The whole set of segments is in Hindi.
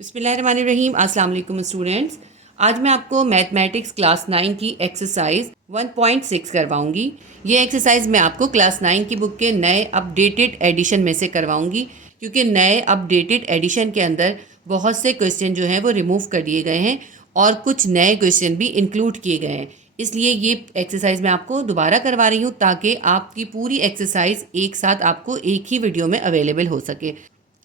बिस्मिल्लाहिर्रहमानिर्रहीम। अस्सलाम वालेकुम स्टूडेंट्स। आज मैं आपको मैथमेटिक्स क्लास 9 की एक्सरसाइज 1.6 करवाऊंगी। ये एक्सरसाइज मैं आपको क्लास 9 की बुक के नए अपडेटेड एडिशन में से करवाऊंगी, क्योंकि नए अपडेटेड एडिशन के अंदर बहुत से क्वेश्चन जो हैं वो रिमूव कर दिए गए हैं और कुछ नए क्वेश्चन भी इंक्लूड किए गए हैं। इसलिए ये एक्सरसाइज मैं आपको दोबारा करवा रही हूँ ताकि आपकी पूरी एक्सरसाइज एक साथ आपको एक ही वीडियो में अवेलेबल हो सके।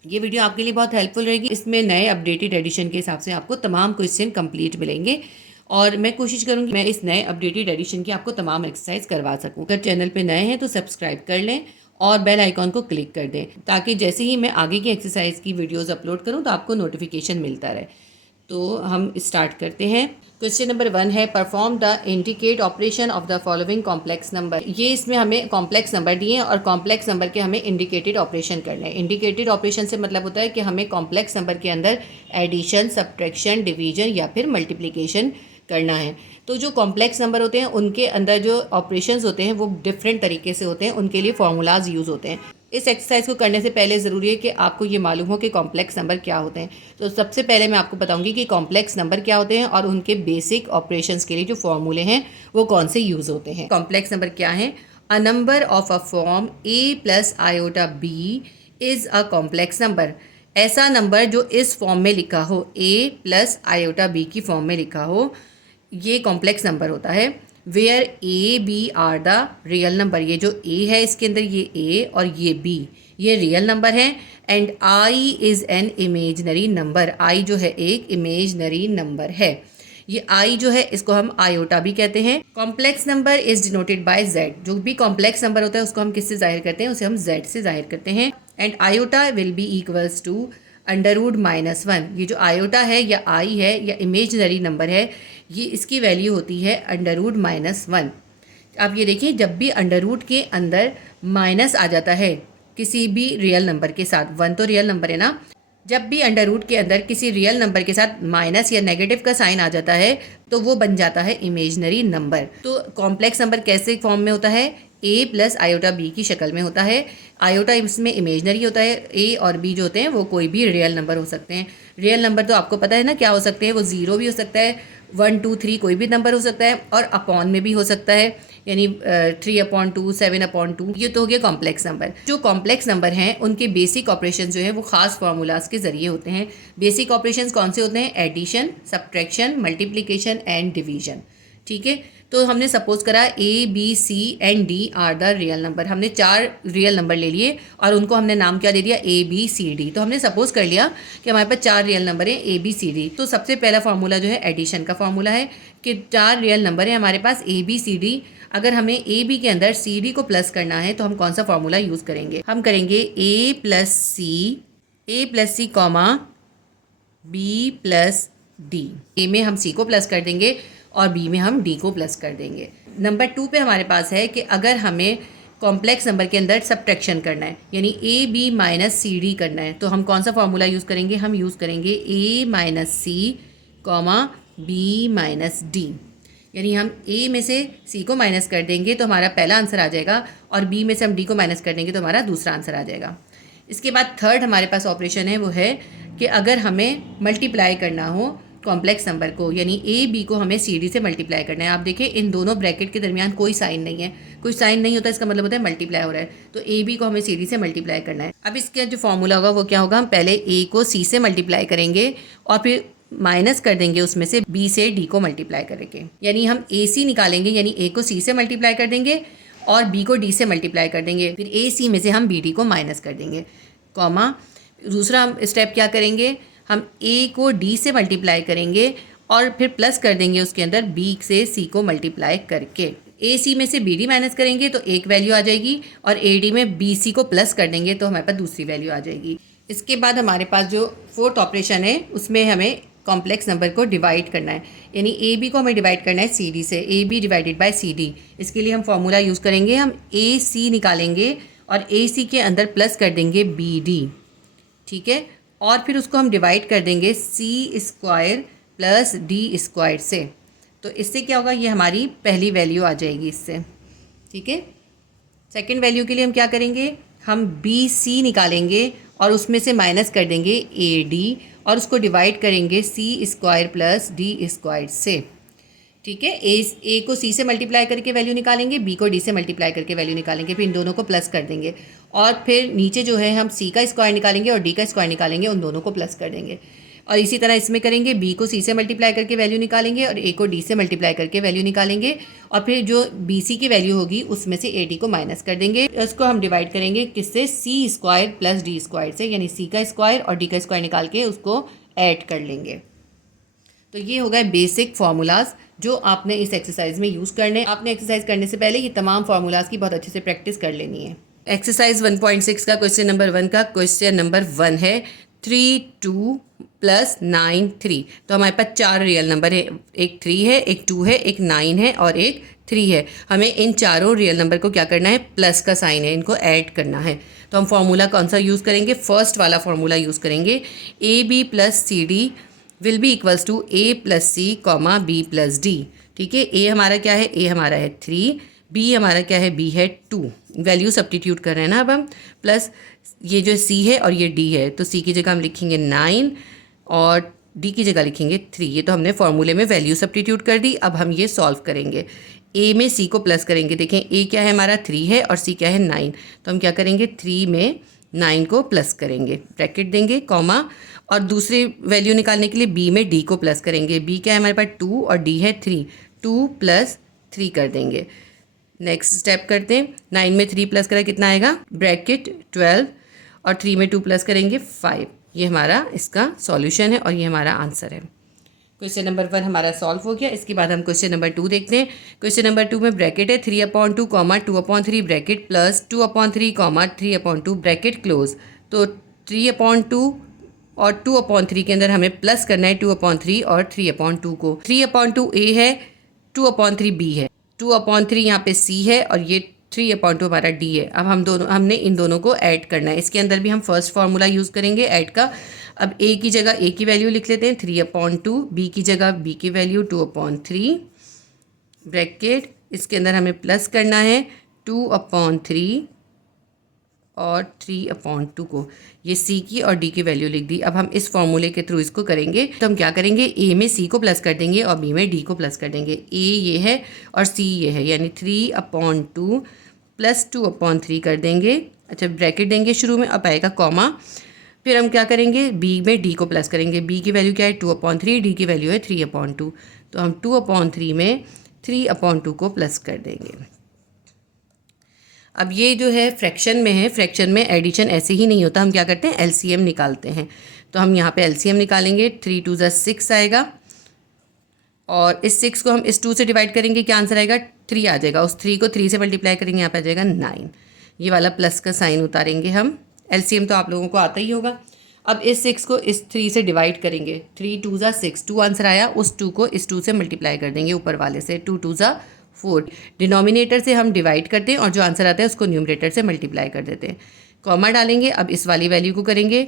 ये वीडियो आपके लिए बहुत हेल्पफुल रहेगी। इसमें नए अपडेटेड एडिशन के हिसाब से आपको तमाम क्वेश्चन कंप्लीट मिलेंगे और मैं कोशिश करूंगी मैं इस नए अपडेटेड एडिशन की आपको तमाम एक्सरसाइज करवा सकूं। अगर चैनल पे नए हैं तो सब्सक्राइब कर लें और बेल आइकॉन को क्लिक कर दें, ताकि जैसे ही मैं आगे की एक्सरसाइज की वीडियोज़ अपलोड करूँ तो आपको नोटिफिकेशन मिलता रहे। तो हम स्टार्ट करते हैं। क्वेश्चन नंबर 1 है, perform the indicate operation of the following complex number. ये इसमें हमें कॉम्प्लेक्स नंबर दिए हैं और कॉम्प्लेक्स नंबर के हमें इंडिकेटेड ऑपरेशन करना है। इंडिकेटेड ऑपरेशन से मतलब होता है कि हमें कॉम्प्लेक्स नंबर के अंदर एडिशन, सब्ट्रैक्शन, डिवीजन या फिर मल्टीप्लिकेशन करना है। तो जो कॉम्प्लेक्स नंबर होते हैं उनके अंदर जो ऑपरेशंस होते हैं वो डिफरेंट तरीके से होते हैं, उनके लिए फार्मूलाज यूज़ होते हैं। इस एक्सरसाइज को करने से पहले ज़रूरी है कि आपको ये मालूम हो कि कॉम्प्लेक्स नंबर क्या होते हैं। तो सबसे पहले मैं आपको बताऊंगी कि कॉम्प्लेक्स नंबर क्या होते हैं और उनके बेसिक ऑपरेशंस के लिए जो फॉर्मूले हैं वो कौन से यूज़ होते हैं। कॉम्प्लेक्स नंबर क्या है? A number of a form a plus iota b is a complex number. ऐसा नंबर जो इस फॉर्म में लिखा हो, a प्लस आयोटा b की फॉर्म में लिखा हो, ये कॉम्प्लेक्स नंबर होता है। Where A B are the real number. ये जो ए है इसके अंदर, ये ए और ये बी, ये रियल नंबर है। And I is an imaginary number. I जो है एक इमेजनरी नंबर है। ये आई जो है इसको हम आयोटा भी कहते हैं। Complex number is denoted by Z. जो भी कॉम्प्लेक्स नंबर होता है उसको हम किससे जाहिर करते हैं? उसे हम जेड से जाहिर करते हैं। And iota will be equals to √-1। ये जो आयोटा है या आई है या इमेजनरी नंबर है, ये इसकी वैल्यू होती है √-1। आप ये देखिए, जब भी अंडर के अंदर माइनस आ जाता है किसी भी रियल नंबर के साथ, 1 तो रियल नंबर है ना, जब भी अंडर के अंदर किसी रियल नंबर के साथ माइनस या नेगेटिव का साइन आ जाता है तो वो बन जाता है इमेजनरी नंबर। तो कॉम्प्लेक्स नंबर कैसे फॉर्म में होता है? a प्लस आयोटा b की शक्ल में होता है। आयोटा इसमें इमेजनरी होता है, a और b जो होते हैं वो कोई भी रियल नंबर हो सकते हैं। रियल नंबर तो आपको पता है ना क्या हो सकते हैं? वो 0 भी हो सकता है, 1 2 3 कोई भी नंबर हो सकता है, और अपॉन में भी हो सकता है, यानी 3/2, 7/2। ये तो हो गया कॉम्प्लेक्स नंबर। जो कॉम्प्लेक्स नंबर हैं उनके बेसिक ऑपरेशन जो है वो खास फार्मूलाज के जरिए होते हैं। बेसिक ऑपरेशन कौन से होते हैं? Addition, subtraction, multiplication and division. ठीक है, तो हमने सपोज करा A B C and D are the real number. हमने 4 रियल नंबर ले लिए और उनको हमने नाम क्या दे दिया? A B C D. तो हमने सपोज कर लिया कि हमारे पास 4 रियल नंबर हैं ए बी सी डी। तो सबसे पहला फार्मूला जो है एडिशन का फार्मूला है कि 4 रियल नंबर है हमारे पास ए बी सी डी। अगर हमें ए बी के अंदर सी डी को प्लस करना है तो हम कौन सा फार्मूला यूज़ करेंगे? हम करेंगे ए plus C comma B plus D. ए में हम सी को प्लस कर देंगे और बी में हम डी को प्लस कर देंगे। नंबर 2 पे हमारे पास है कि अगर हमें कॉम्प्लेक्स नंबर के अंदर सब्ट्रैक्शन करना है, यानी A B minus C D करना है, तो हम कौन सा फार्मूला यूज़ करेंगे? हम यूज़ करेंगे ए minus C comma B minus D. यानी हम ए में से सी को माइनस कर देंगे तो हमारा पहला आंसर आ जाएगा, और बी में से हम डी को माइनस कर देंगे तो हमारा दूसरा आंसर आ जाएगा। इसके बाद थर्ड हमारे पास ऑपरेशन है, वो है कि अगर हमें मल्टीप्लाई करना हो कॉम्प्लेक्स नंबर को, यानी ए बी को हमें सी डी से मल्टीप्लाई करना है। आप देखिए इन दोनों ब्रैकेट के दरमियान कोई साइन नहीं है, कोई साइन नहीं होता, इसका मतलब होता है मल्टीप्लाई हो रहा है। तो ए बी को हमें सी डी से मल्टीप्लाई करना है। अब इसका जो फॉर्मूला होगा वो क्या होगा? हम पहले ए को सी से मल्टीप्लाई करेंगे और फिर माइनस कर देंगे उसमें से बी से डी को मल्टीप्लाई करेंगे। यानी हम ए सी निकालेंगे, यानी ए को सी से मल्टीप्लाई कर देंगे और बी को डी से मल्टीप्लाई कर देंगे। फिर ए सी में से हम बी डी को माइनस कर देंगे, कॉमा। दूसरा स्टेप क्या करेंगे? हम ए को डी से मल्टीप्लाई करेंगे और फिर प्लस कर देंगे उसके अंदर बी से सी को मल्टीप्लाई करके। ए सी में से बी डी माइनस करेंगे तो एक वैल्यू आ जाएगी, और ए डी में बी सी को प्लस कर देंगे तो हमारे पास दूसरी वैल्यू आ जाएगी। इसके बाद हमारे पास जो फोर्थ ऑपरेशन है उसमें हमें कॉम्प्लेक्स नंबर को डिवाइड करना है, यानी ए बी को हमें डिवाइड करना है सी डी से, A B divided by C D. इसके लिए हम फॉर्मूला यूज़ करेंगे, हम ए सी निकालेंगे और ए सी के अंदर प्लस कर देंगे बी डी। ठीक है, और फिर उसको हम डिवाइड कर देंगे सी स्क्वायर प्लस डी स्क्वायर से। तो इससे क्या होगा? ये हमारी पहली वैल्यू आ जाएगी इससे। ठीक है, सेकंड वैल्यू के लिए हम क्या करेंगे? हम बी सी निकालेंगे और उसमें से माइनस कर देंगे ए डी और उसको डिवाइड करेंगे सी स्क्वायर प्लस डी स्क्वायर से। ठीक है, ए को सी से मल्टीप्लाई करके वैल्यू निकालेंगे, बी को डी से मल्टीप्लाई करके वैल्यू निकालेंगे, फिर इन दोनों को प्लस कर देंगे और फिर नीचे जो है हम सी का स्क्वायर निकालेंगे और डी का स्क्वायर निकालेंगे, उन दोनों को प्लस कर देंगे। और इसी तरह इसमें करेंगे, बी को सी से मल्टीप्लाई करके वैल्यू निकालेंगे और ए को डी से मल्टीप्लाई करके वैल्यू निकालेंगे और फिर जो बी सी की वैल्यू होगी उसमें से ए डी को माइनस कर देंगे। उसको हम डिवाइड करेंगे किससे, सी स्क्वायर प्लस डी स्क्वायर से, यानी सी का स्क्वायर और डी का स्क्वायर निकाल के उसको ऐड कर लेंगे। तो ये हो गए बेसिक फार्मूलाज जो आपने इस एक्सरसाइज में यूज़ करने। आपने एक्सरसाइज करने से पहले ये तमाम फार्मूलाज की बहुत अच्छे से प्रैक्टिस कर लेनी है। एक्सरसाइज 1.6 का क्वेश्चन नंबर 1 का क्वेश्चन नंबर 1 है 3 2 + 9 3। तो हमारे पास 4 रियल नंबर है, एक 3 है, एक 2 है, एक 9 है और एक 3 है। हमें इन चारों रियल नंबर को क्या करना है, प्लस का साइन है, इनको ऐड करना है। तो हम फार्मूला कौन सा यूज़ करेंगे, फर्स्ट वाला फार्मूला यूज़ करेंगे, A B plus C D will be equals to A plus C comma B plus D. ठीक है, ए हमारा क्या है, ए हमारा है 3, बी हमारा क्या है, बी है 2। वैल्यू सब्स्टिट्यूट कर रहे हैं ना अब हम, प्लस ये जो सी है और ये डी है, तो सी की जगह हम लिखेंगे 9 और डी की जगह लिखेंगे 3। ये तो हमने फॉर्मूले में वैल्यू सब्स्टिट्यूट कर दी। अब हम ये सॉल्व करेंगे, ए में सी को प्लस करेंगे। देखें ए क्या है हमारा 3 है और सी क्या है 9, तो हम क्या करेंगे 3 में 9 को प्लस करेंगे, ब्रैकेट देंगे, कॉमा, और दूसरी वैल्यू निकालने के लिए बी में डी को प्लस करेंगे। बी क्या है हमारे पास 2 और डी है 3, 2 + 3 कर देंगे। नेक्स्ट स्टेप करते हैं, 9 में 3 प्लस करें कितना आएगा, ब्रैकेट 12 और 3 में 2 प्लस करेंगे 5। ये हमारा इसका सॉल्यूशन है और ये हमारा आंसर है। क्वेश्चन नंबर 1 हमारा सॉल्व हो गया। इसके बाद हम क्वेश्चन नंबर 2 देखते हैं। क्वेश्चन नंबर 2 में ब्रैकेट है 3/2 comma 2/3 bracket plus 2/3 comma 3/2 bracket close. तो 3/2 और 2/3 के अंदर हमें प्लस करना है 2/3 और 3/2 को। 3/2 ए है, 2/3 बी है, 2/3 यहाँ पे सी है और ये 3/2 हमारा डी है। अब हमने इन दोनों को ऐड करना है। इसके अंदर भी हम फर्स्ट फार्मूला यूज़ करेंगे ऐड का। अब ए की जगह ए की वैल्यू लिख लेते हैं 3/2, बी की जगह बी की वैल्यू 2/3 ब्रैकेट, इसके अंदर हमें प्लस करना है 2/3 और 3/2 को। ये सी की और डी की वैल्यू लिख दी। अब हम इस फॉर्मूले के थ्रू इसको करेंगे। तो हम क्या करेंगे, ए में सी को प्लस कर देंगे और बी में डी को प्लस कर देंगे। ए ये है और सी ये है, यानी 3/2 + 2/3 कर देंगे। अच्छा, ब्रैकेट देंगे शुरू में, अब आएगा कॉमा, फिर हम क्या करेंगे, बी में डी को प्लस करेंगे। बी की वैल्यू क्या है 2/3, डी की वैल्यू है 3/2, तो हम 2/3 में 3/2 को प्लस कर देंगे। अब ये जो है फ्रैक्शन में है, फ्रैक्शन में एडिशन ऐसे ही नहीं होता, हम क्या करते हैं एलसीएम निकालते हैं। तो हम यहाँ पे एलसीएम निकालेंगे, 3 2 6 आएगा और इस 6 को हम इस 2 से डिवाइड करेंगे, क्या आंसर आएगा 3 आ जाएगा। उस 3 को 3 से मल्टीप्लाई करेंगे, यहाँ पे आ जाएगा 9। ये वाला प्लस का साइन उतारेंगे हम। एलसीएम तो आप लोगों को आता ही होगा। अब इस 6 को इस 3 से डिवाइड करेंगे, 3 2 6, 2 आंसर आया। उस 2 को इस 2 से मल्टीप्लाई कर देंगे ऊपर वाले से, 2 2 4। डिनोमिनेटर से हम डिवाइड करते हैं और जो आंसर आता है उसको न्यूमरेटर से मल्टीप्लाई कर देते हैं। कॉमा डालेंगे, अब इस वाली वैल्यू को करेंगे,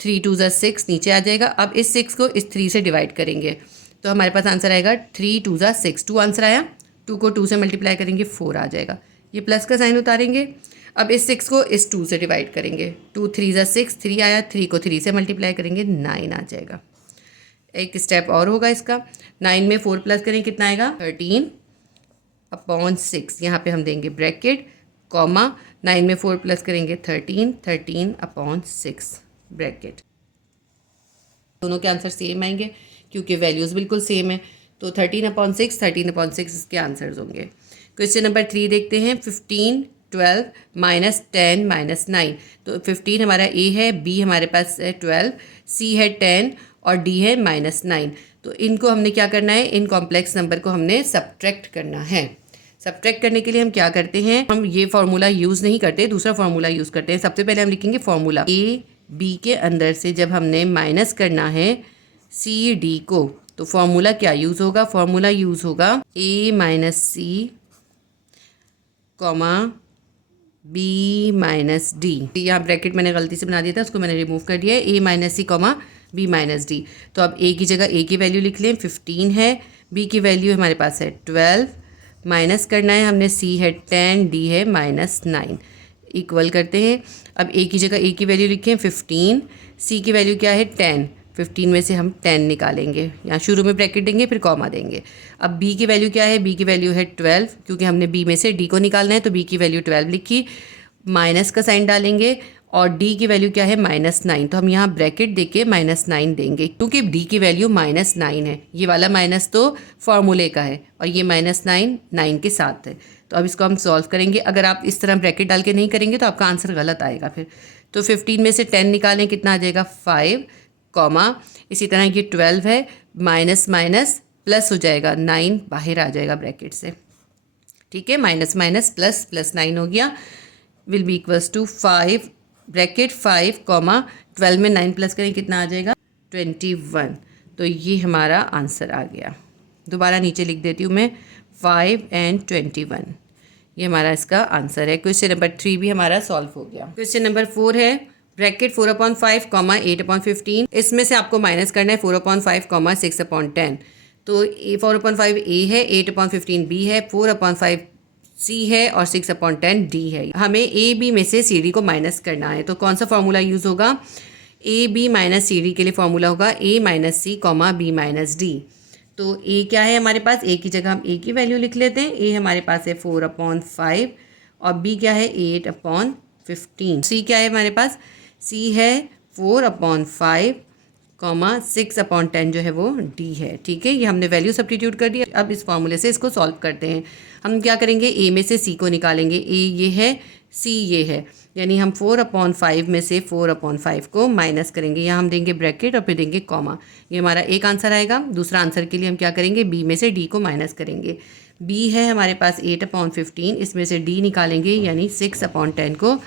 3 2 6 नीचे आ जाएगा। अब इस 6 को इस 3 से डिवाइड करेंगे तो हमारे पास आंसर आएगा 3 2 6, 2 आंसर आया। 2 को 2 से मल्टीप्लाई करेंगे 4 आ जाएगा। ये प्लस का साइन उतारेंगे। अब इस 6 को इस 2 से डिवाइड करेंगे, 2 3 6, 3 आया। 3 को 3 से मल्टीप्लाई करेंगे 9 आ जाएगा। एक स्टेप और होगा इसका, 9 में 4 प्लस करें कितना आएगा 13/6। यहाँ पे हम देंगे ब्रैकेट, कॉमा, 9 में 4 प्लस करेंगे 13/6 ब्रैकेट। दोनों के आंसर सेम आएंगे क्योंकि वैल्यूज़ बिल्कुल सेम है। तो 13/6 इसके आंसर्स होंगे। क्वेश्चन नंबर 3 देखते हैं। 15 12 -10 -9। तो 15 हमारा ए है, बी हमारे पास है 12, सी है 10 और डी है -9। तो इनको हमने क्या करना है, इन कॉम्प्लेक्स नंबर को हमने सब्ट्रैक्ट करना है। सब्ट्रैक्ट करने के लिए हम क्या करते हैं, हम ये फार्मूला यूज़ नहीं करते, दूसरा फार्मूला यूज़ करते हैं। सबसे पहले हम लिखेंगे फार्मूला, ए बी के अंदर से जब हमने माइनस करना है सी डी को, तो फार्मूला क्या यूज़ होगा, फार्मूला यूज़ होगा A minus C comma B minus D. यहाँ ब्रैकेट मैंने गलती से बना दिया था, उसको मैंने रिमूव कर दिया है, ए minus C comma B minus D. तो अब ए की जगह ए की वैल्यू लिख लें, 15 है, बी की वैल्यू हमारे पास है 12, माइनस करना है हमने, सी है 10, डी है -9। इक्वल करते हैं। अब ए की जगह ए की वैल्यू लिखें 15, सी की वैल्यू क्या है 10, 15 में से हम 10 निकालेंगे, यहाँ शुरू में ब्रैकेट देंगे फिर कॉमा देंगे। अब बी की वैल्यू क्या है, बी की वैल्यू है 12, क्योंकि हमने बी में से डी को निकालना है तो बी की वैल्यू 12 लिखी, माइनस का साइन डालेंगे और डी की वैल्यू क्या है -9, तो हम यहाँ ब्रैकेट देके -9 देंगे क्योंकि डी की वैल्यू -9 है। ये वाला माइनस तो फॉर्मूले का है और ये -9 9 के साथ है। तो अब इसको हम सॉल्व करेंगे। अगर आप इस तरह ब्रैकेट डाल के नहीं करेंगे तो आपका आंसर गलत आएगा फिर। तो 15 में से 10 निकालें, कितना आ जाएगा 5, कॉमा इसी तरह ये 12 है, माइनस माइनस प्लस हो जाएगा 9 बाहर आ जाएगा ब्रैकेट से। ठीक है, माइनस माइनस प्लस, प्लस 9 हो गया, will be equals to 5 bracket 5 comma 12 में 9 प्लस करें कितना आ जाएगा 21। तो ये हमारा आंसर आ गया। दोबारा नीचे लिख देती हूँ मैं 5 and 21, ये हमारा इसका आंसर है। क्वेश्चन नंबर 3 भी हमारा सॉल्व हो गया। क्वेश्चन नंबर 4 है ब्रैकेट 4/5 कॉमा 8/15, इसमें से आपको माइनस करना है 4/5 कॉमा 6/10। तो 4/5 ए है, 8/15 बी है, 4/5 सी है और 6/10 डी है। हमें ए बी में से सी डी को माइनस करना है, तो कौन सा फॉर्मूला यूज़ होगा, A B minus C D के लिए फॉर्मूला होगा A minus C comma B minus D. तो ए क्या है हमारे पास, ए की जगह हम ए की वैल्यू लिख लेते हैं। ए हमारे पास है 4/5 और बी क्या है 8/15। सी क्या है हमारे पास, सी है 4/5 कॉमा 6/10 जो है वो डी है। ठीक है, ये हमने वैल्यू सब्स्टिट्यूट कर दी। अब इस फॉर्मूले से इसको सॉल्व करते हैं। हम क्या करेंगे, ए में से सी को निकालेंगे, ए ये है सी ये है, यानी हम 4/5 में से 4/5 को माइनस करेंगे, यहाँ हम देंगे ब्रैकेट और फिर देंगे कॉमा। ये हमारा एक आंसर आएगा। दूसरा आंसर के लिए हम क्या करेंगे, बी में से डी को माइनस करेंगे। बी है हमारे पास 8/15, इसमें से डी निकालेंगे यानी 6/10 को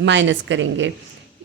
माइनस करेंगे,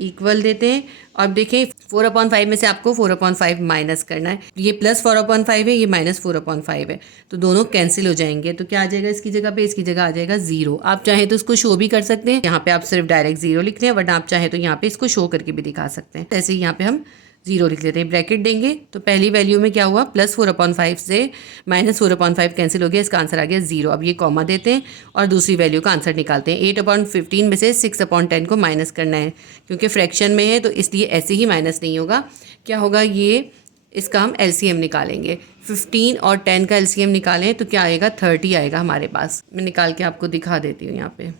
इक्वल देते हैं। और देखें 4/5 में से आपको 4/5 माइनस करना है, ये प्लस 4/5 है, ये माइनस 4/5 है, तो दोनों कैंसिल हो जाएंगे। तो क्या आ जाएगा इसकी जगह पे, इसकी जगह आ जाएगा 0। आप चाहें तो इसको शो भी कर सकते हैं, यहाँ पे आप सिर्फ डायरेक्ट 0 लिख लें, वरना आप चाहें तो यहाँ पे इसको शो करके भी दिखा सकते हैं। ऐसे ही यहाँ पे हम 0 लिख लेते हैं, ब्रैकेट देंगे। तो पहली वैल्यू में क्या हुआ, प्लस 4/5 से माइनस 4/5 कैंसिल हो गया, इसका आंसर आ गया 0। अब ये कॉमा देते हैं और दूसरी वैल्यू का आंसर निकालते हैं। 8/15 में से 6/10 को माइनस करना है, क्योंकि फ्रैक्शन में है तो इसलिए ऐसे ही माइनस नहीं होगा। क्या होगा, ये इसका हम एलसीएम निकालेंगे। 15 और 10 का एलसीएम निकालें तो क्या आएगा, 30 आएगा हमारे पास। मैं निकाल के आपको दिखा देती हूँ यहाँ पे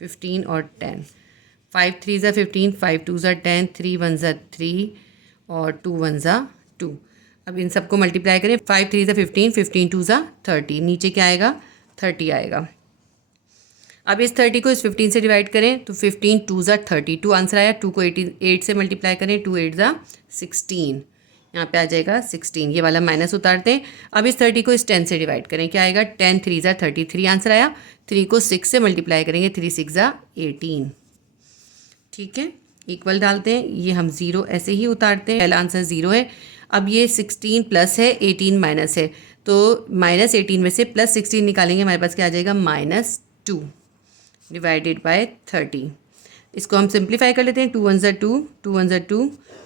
15 और 10, 5 3 ज़ा 15, 5 2 ज़ा 10, 3 1 ज़ा 3 और 2 1 ज़ा 2। अब इन सबको मल्टीप्लाई करें, 5 3 ज़ा 15, 15 2 ज़ा 30, नीचे क्या आएगा 30 आएगा। अब इस 30 को इस 15 से डिवाइड करें तो 15 2 ज़ा 32 आंसर आया। 2 को 8 से मल्टीप्लाई करें, 2 8 ज़ा 16, यहाँ पे आ जाएगा 16। ये वाला माइनस उतारते हैं। अब इस 30 को इस 10 से डिवाइड करें, क्या आएगा 10 3 ज़ा 33 आंसर आया। 3 को 6 से मल्टीप्लाई करेंगे, 3 6 ज़ा 18। ठीक है, इक्वल डालते हैं, ये हम 0 ऐसे ही उतारते हैं। पहला आंसर 0 है। अब ये 16 प्लस है, 18 माइनस है, तो -18 में से +16 निकालेंगे, हमारे पास क्या आ जाएगा -2 डिवाइडेड बाय 30। इसको हम सिंप्लीफाई कर लेते हैं, 2 1 ज़ा 2, 2 1 ज़ा 2,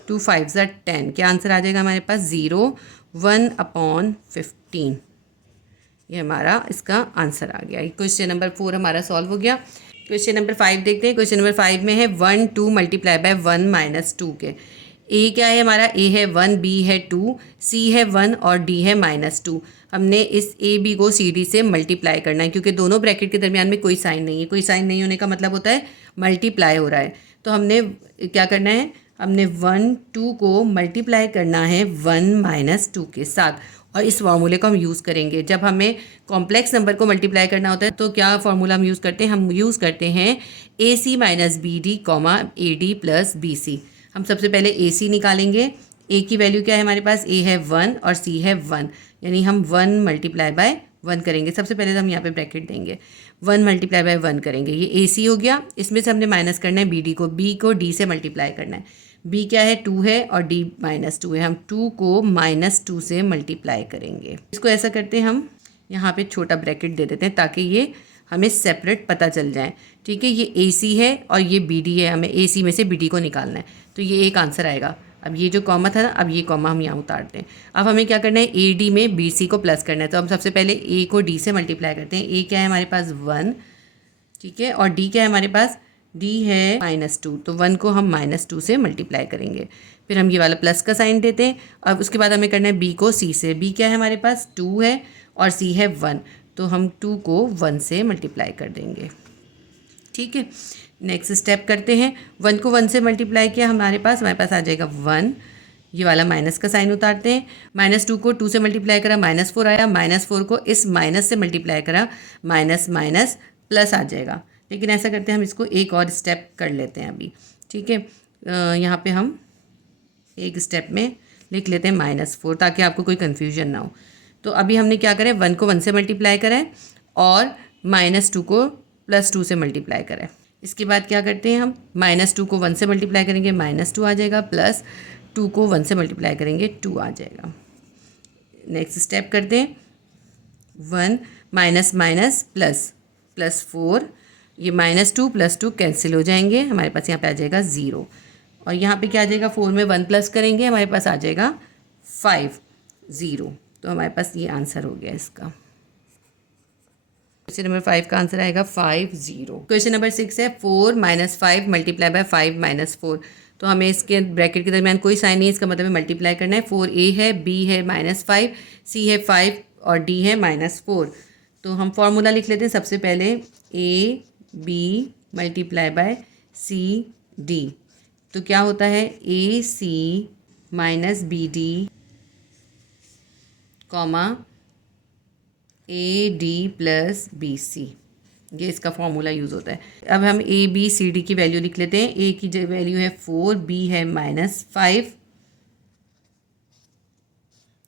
2 5 ज़ा 10, क्या आंसर आ जाएगा हमारे पास 0 1/15। ये हमारा इसका आंसर आ गया। क्वेश्चन नंबर 4 हमारा सॉल्व हो गया। क्वेश्चन नंबर 5 देखते हैं। क्वेश्चन नंबर 5 में है 1 2 मल्टीप्लाई बाय 1 माइनस 2 के। ए क्या है हमारा, ए है 1, बी है 2, सी है 1 और डी है -2। हमने इस ए बी को सी डी से मल्टीप्लाई करना है, क्योंकि दोनों ब्रैकेट के दरमियान में कोई साइन नहीं है। कोई साइन नहीं होने का मतलब होता है मल्टीप्लाई हो रहा है। तो हमने क्या करना है, हमने 1 2 को मल्टीप्लाई करना है 1 - 2 के साथ, और इस फार्मूले को हम यूज़ करेंगे। जब हमें कॉम्प्लेक्स नंबर को मल्टीप्लाई करना होता है तो क्या फार्मूला हम यूज़ करते हैं, हम यूज़ करते हैं AC - BD, AD + BC। हम सबसे पहले AC निकालेंगे। A की वैल्यू क्या है हमारे पास, A है 1 और C है 1, यानी हम 1 मल्टीप्लाई बाय 1 करेंगे। सबसे पहले तो हम यहाँ पे ब्रैकेट देंगे, 1 मल्टीप्लाई बाय 1 करेंगे, ये AC हो गया। इसमें से हमने माइनस करना है BD को, B को D से मल्टीप्लाई करना है। B क्या है 2 है और D -2 है, हम 2 को -2 से मल्टीप्लाई करेंगे। इसको ऐसा करते हैं, हम यहाँ पे छोटा ब्रैकेट दे देते हैं ताकि ये हमें सेपरेट पता चल जाए। ठीक है, ये AC है और ये BD है, हमें AC में से BD को निकालना है, तो ये एक आंसर आएगा। अब ये जो कॉमा था ना, अब ये कॉमा हम यहाँ उतारते हैं। अब हमें क्या करना है, AD में BC को प्लस करना है, तो हम सबसे पहले A को D से मल्टीप्लाई करते हैं। A क्या है हमारे पास 1, ठीक है, और D क्या है हमारे पास डी है -2, तो 1 को हम -2 से मल्टीप्लाई करेंगे। फिर हम ये वाला प्लस का साइन देते हैं। अब उसके बाद हमें करना है बी को सी से। बी क्या है हमारे पास 2 है और सी है 1, तो हम 2 को 1 से मल्टीप्लाई कर देंगे। ठीक है, नेक्स्ट स्टेप करते हैं। 1 को 1 से मल्टीप्लाई किया हमारे पास आ जाएगा 1। ये वाला माइनस का साइन उतारते हैं। -2 को 2 से मल्टीप्लाई करा -4 आया, -4 को इस माइनस से मल्टीप्लाई करा माइनस माइनस प्लस आ जाएगा। लेकिन ऐसा करते हैं हम इसको एक और स्टेप कर लेते हैं अभी। ठीक है, यहाँ पे हम एक स्टेप में लिख लेते हैं -4 ताकि आपको कोई कन्फ्यूजन ना हो। तो अभी हमने क्या करा है, 1 को 1 से मल्टीप्लाई करा है और -2 को +2 से मल्टीप्लाई करा है। इसके बाद क्या करते हैं हम, -2 को 1 से मल्टीप्लाई करेंगे -2 आ जाएगा, +2 को 1 से मल्टीप्लाई करेंगे 2 आ जाएगा। नेक्स्ट स्टेप करते हैं, 1 माइनस माइनस प्लस +4, ये -2 +2 कैंसिल हो जाएंगे, हमारे पास यहाँ पे आ जाएगा 0। और यहाँ पे क्या आ जाएगा, 4 में 1 प्लस करेंगे हमारे पास आ जाएगा 5 0। तो हमारे पास ये आंसर हो गया इसका। क्वेश्चन नंबर 5 का आंसर आएगा 5 0। क्वेश्चन नंबर 6 है 4 - 5 मल्टीप्लाई बाय 5 - 4। तो हमें इसके ब्रैकेट के दरमियान कोई साइन नहीं है, इसका मतलब मल्टीप्लाई करना है। 4a है, b है -5, c है 5 और d है -4। तो हम फॉर्मूला लिख लेते हैं। सबसे पहले a b multiply by c d। तो क्या होता है, A C minus B D comma A D plus B C, ये इसका फॉर्मूला यूज़ होता है। अब हम ए बी सी डी की वैल्यू लिख लेते हैं। ए की जो वैल्यू है 4, बी है -5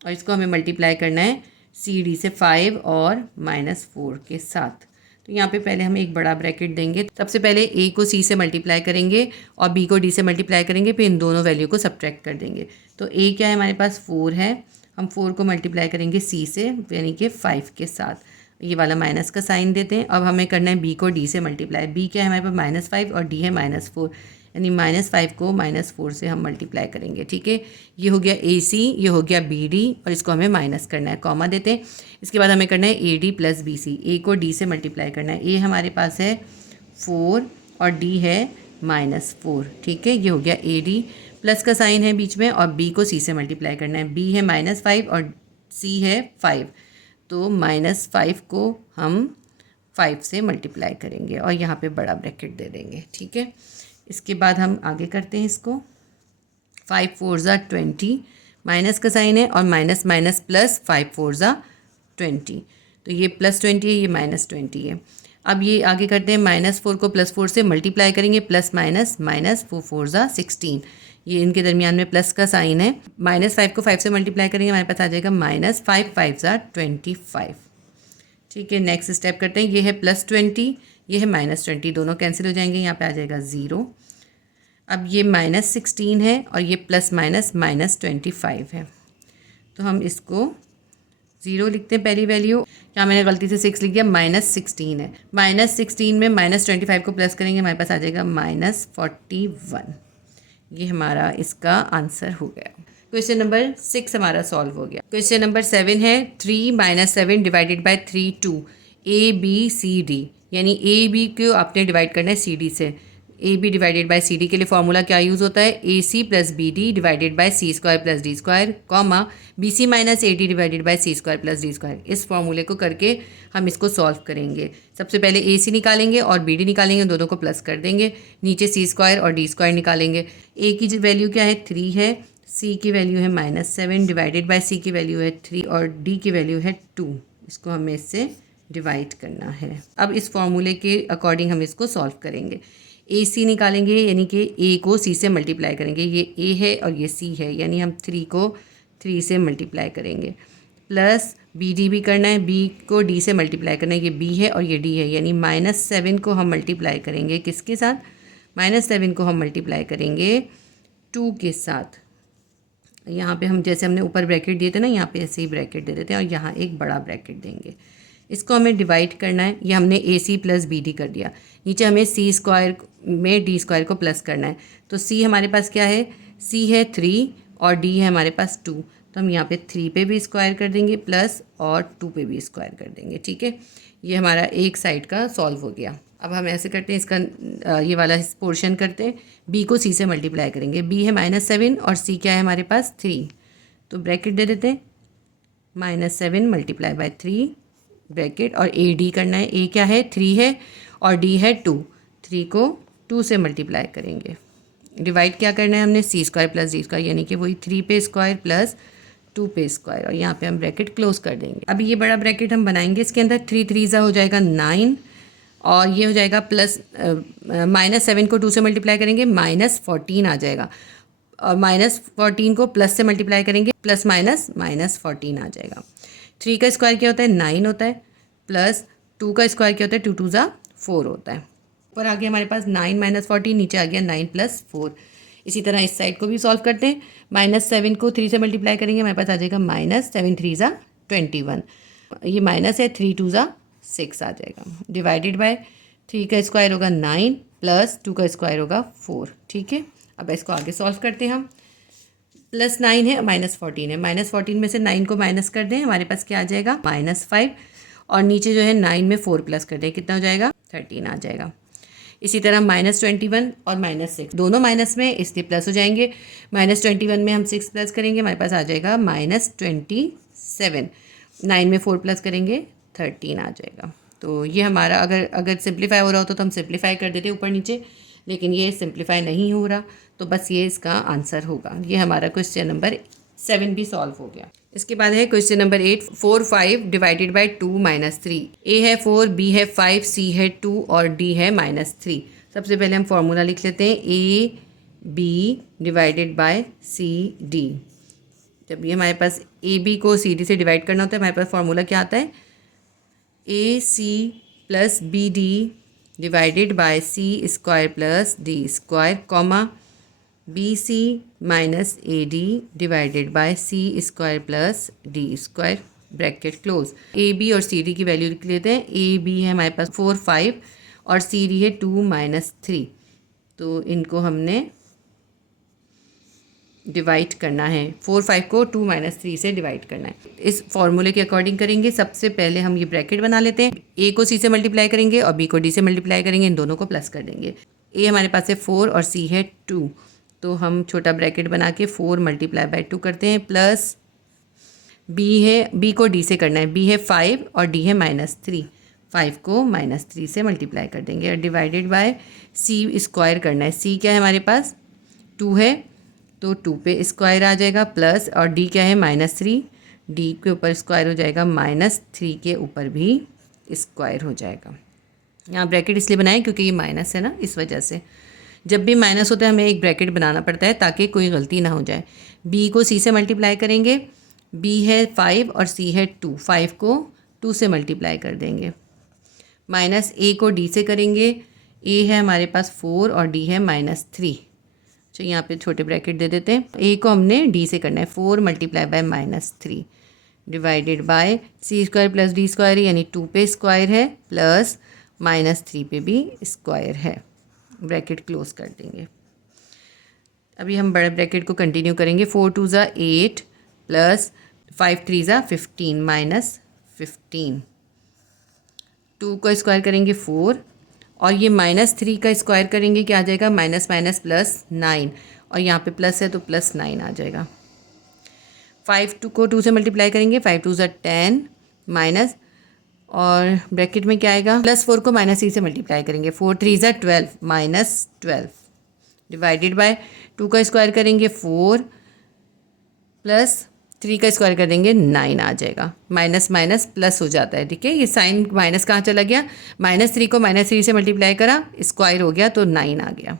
और इसको हमें मल्टीप्लाई करना है सी डी से 5 और -4 के साथ। तो यहाँ पे पहले हम एक बड़ा ब्रैकेट देंगे। सबसे पहले ए को सी से मल्टीप्लाई करेंगे और बी को डी से मल्टीप्लाई करेंगे, फिर इन दोनों वैल्यू को सब्ट्रैक्ट कर देंगे। तो ए क्या है हमारे पास 4 है, हम 4 को मल्टीप्लाई करेंगे सी से यानी कि 5 के साथ। ये वाला माइनस का साइन देते हैं। अब हमें करना है बी को डी से मल्टीप्लाई। बी क्या है हमारे पास -5 और डी है -4, यानी -5 को -4 से हम मल्टीप्लाई करेंगे। ठीक है, ये हो गया ए सी, ये हो गया बी डी और इसको हमें माइनस करना है, कॉमा देते हैं। इसके बाद हमें करना है A D plus B C. A को डी से मल्टीप्लाई करना है। ए हमारे पास है 4 और डी है -4। ठीक है, ये हो गया ए डी, प्लस का साइन है बीच में और बी को सी से मल्टीप्लाई करना है। बी है -5 और सी है 5, तो -5 को हम 5 से मल्टीप्लाई करेंगे और यहाँ पे बड़ा ब्रैकेट दे देंगे। ठीक है, इसके बाद हम आगे करते हैं इसको। 5 4 ज़ा 20, माइनस का साइन है और माइनस माइनस प्लस 5 4 ज़ा 20, तो ये +20 है, ये -20 है। अब ये आगे करते हैं, -4 को +4 से मल्टीप्लाई करेंगे, प्लस माइनस -4 4 ज़ा 16, ये इनके दरमियान में प्लस का साइन है। -5 को 5 से मल्टीप्लाई करेंगे, हमारे पास आ जाएगा -5 5 ज़ा 25। ठीक है, नेक्स्ट स्टेप करते हैं। ये है +20, ये है -20, दोनों कैंसिल हो जाएंगे, यहाँ पे आ जाएगा 0। अब ये -16 है और ये प्लस माइनस -25 है, तो हम इसको 0 लिखते हैं पहली वैल्यू। यहाँ मैंने गलती से 6 लिख दिया, -16 है। -16 में -25 को प्लस करेंगे, हमारे पास आ जाएगा -41। ये हमारा इसका आंसर हो गया। क्वेश्चन नंबर 6 हमारा सॉल्व हो गया। क्वेश्चन नंबर 7 है 3 - 7 divided by 3 2 A B C D, यानी ए बी को आपने डिवाइड करना है सी डी से। A B divided by C D के लिए फॉर्मूला क्या यूज़ होता है, A C plus B D divided by C square plus D square, comma B C minus A D divided by C square plus D square. इस फॉर्मूले को करके हम इसको सॉल्व करेंगे। सबसे पहले ए सी निकालेंगे और बी डी निकालेंगे, दोनों को प्लस कर देंगे, नीचे सी स्क्वायर और डी स्क्वायर निकालेंगे। ए की जो वैल्यू क्या है 3 है, सी की वैल्यू है -7 डिवाइडेड बाय सी की वैल्यू है 3 और डी की वैल्यू है 2। इसको हमें इससे डिवाइड करना है। अब इस फॉर्मूले के अकॉर्डिंग हम इसको सॉल्व करेंगे। ए सी निकालेंगे, यानी कि ए को सी से मल्टीप्लाई करेंगे, ये ए है और ये सी है, यानी हम 3 को 3 से मल्टीप्लाई करेंगे, प्लस बी डी भी करना है, बी को डी से मल्टीप्लाई करना है, ये बी है और ये डी है, यानी -7 को हम मल्टीप्लाई करेंगे किसके साथ, -7 को हम मल्टीप्लाई करेंगे 2 के साथ। यहाँ पे हम जैसे हमने ऊपर ब्रैकेट दिए थे ना, यहाँ पे ऐसे ही ब्रैकेट दे देते हैं और यहाँ एक बड़ा ब्रैकेट देंगे। इसको हमें डिवाइड करना है, ये हमने ए सी प्लस बी डी कर दिया, नीचे हमें सी स्क्वायर में डी स्क्वायर को प्लस करना है। तो सी हमारे पास क्या है, सी है 3 और डी है हमारे पास 2, तो हम यहाँ पे 3 पे भी स्क्वायर कर देंगे प्लस और 2 पे भी स्क्वायर कर देंगे। ठीक है, ये हमारा एक साइड का सॉल्व हो गया। अब हम ऐसे करते हैं, इसका ये वाला पोर्शन करते हैं, b को c से मल्टीप्लाई करेंगे। b है -7 और c क्या है हमारे पास 3, तो ब्रैकेट दे देते हैं, -7 मल्टीप्लाई बाय 3 ब्रैकेट, और a d करना है। a क्या है 3 है और d है 2, 3 को 2 से मल्टीप्लाई करेंगे। डिवाइड क्या करना है हमने, c square plus d square, यानी कि वही 3 पे स्क्वायर प्लस 2 पे स्क्वायर, और यहाँ पे हम ब्रैकेट क्लोज कर देंगे। अभी ये बड़ा ब्रैकेट हम बनाएंगे, इसके अंदर 3 3 हो जाएगा 9, और ये हो जाएगा प्लस -7 को 2 से मल्टीप्लाई करेंगे -14 आ जाएगा, और -14 को प्लस से मल्टीप्लाई करेंगे प्लस माइनस -14 आ जाएगा। 3 का स्क्वायर क्या होता है 9 होता है, प्लस 2 का स्क्वायर क्या होता है 2 2 ज़ा 4 होता है। ऊपर आ गया हमारे पास 9 -14, नीचे आ गया 9 + 4। इसी तरह इस साइड को भी सॉल्व करते हैं, -7 को 3 से मल्टीप्लाई करेंगे, हमारे पास आ जाएगा -7 3 ज़ा 21, ये माइनस है 3 2 ज़ा 6 आ जाएगा, डिवाइडेड बाय 3 का स्क्वायर होगा 9 प्लस 2 का स्क्वायर होगा 4। ठीक है, अब इसको आगे सॉल्व करते हैं हम। +9 है -14 है, -14 में से 9 को माइनस कर दें, हमारे पास क्या आ जाएगा -5, और नीचे जो है 9 में 4 प्लस कर दें, कितना हो जाएगा 13 आ जाएगा। इसी तरह -21 और -6 दोनों माइनस में, इसलिए प्लस हो जाएंगे। -21 में हम 6 प्लस करेंगे, हमारे पास आ जाएगा -27, 9 में 4 प्लस करेंगे 13 आ जाएगा। तो ये हमारा अगर सिंप्लीफाई हो रहा होता तो हम सिंप्लीफाई कर देते ऊपर नीचे, लेकिन ये सिंप्लीफाई नहीं हो रहा, तो बस ये इसका आंसर होगा। ये हमारा क्वेश्चन नंबर 7 भी सॉल्व हो गया। इसके बाद है क्वेश्चन नंबर 8, 4 5 डिवाइडेड बाय 2 - 3। ए है 4, बी है 5, सी है 2 और डी है -3। सबसे पहले हम फॉर्मूला लिख लेते हैं, A B divided by C D. जब ये हमारे पास ए बी को सी डी से डिवाइड करना होता है, हमारे पास फॉर्मूला क्या आता है, A C plus B D divided by C square plus D square, comma B C minus A D divided by C square plus D square, bracket close. A B और सी डी की वैल्यू लिख लेते हैं। ए बी है हमारे पास 4 5 और सी डी है 2 - 3, तो इनको हमने डिवाइड करना है, 4 5 को 2 - 3 से डिवाइड करना है। इस फॉर्मूले के अकॉर्डिंग करेंगे। सबसे पहले हम ये ब्रैकेट बना लेते हैं, ए को सी से मल्टीप्लाई करेंगे और बी को डी से मल्टीप्लाई करेंगे, इन दोनों को प्लस कर देंगे। ए हमारे पास है 4 और सी है 2, तो हम छोटा ब्रैकेट बना के 4 × 2 करते हैं, प्लस बी है, बी को डी से करना है, बी है 5 और डी है -3, 5 को -3 से मल्टीप्लाई कर देंगे, और डिवाइडेड बाय सी स्क्वायर करना है। सी क्या है हमारे पास 2 है, तो 2 पे स्क्वायर आ जाएगा, प्लस और डी क्या है -3, डी के ऊपर स्क्वायर हो जाएगा, -3 के ऊपर भी स्क्वायर हो जाएगा। यहाँ ब्रैकेट इसलिए बनाएं क्योंकि ये माइनस है ना, इस वजह से जब भी माइनस होता है हमें एक ब्रैकेट बनाना पड़ता है ताकि कोई गलती ना हो जाए। बी को सी से मल्टीप्लाई करेंगे, बी है 5 और सी है 2, 5 को 2 से मल्टीप्लाई कर देंगे, माइनस ए को डी से करेंगे, ए है हमारे पास 4 और डी है -3, तो यहाँ पे छोटे ब्रैकेट दे देते हैं। ए को हमने डी से करना है, 4 × -3 divided by C square plus D square, यानी 2 पे स्क्वायर है, प्लस -3 पे भी स्क्वायर है, ब्रैकेट क्लोज कर देंगे। अभी हम बड़े ब्रैकेट को कंटिन्यू करेंगे, 4 2 ज़ा 8 प्लस 5 3 ज़ा 15 -15, 2 का स्क्वायर करेंगे 4, और ये -3 का स्क्वायर करेंगे, क्या आ जाएगा -+9, और यहाँ पे प्लस है तो +9 आ जाएगा। 5 2 को 2 से मल्टीप्लाई करेंगे, 5 2 ज़ा 10 माइनस, और ब्रैकेट में क्या आएगा, +4 को -3 से मल्टीप्लाई करेंगे, 4 3 ज़ा 12 -12 डिवाइडेड बाय 2 का स्क्वायर करेंगे 4 प्लस 3 का स्क्वायर कर देंगे 9 आ जाएगा, माइनस माइनस प्लस हो जाता है। ठीक है, ये साइन माइनस कहाँ चला गया, -3 को -3 से मल्टीप्लाई करा, स्क्वायर हो गया तो 9 आ गया,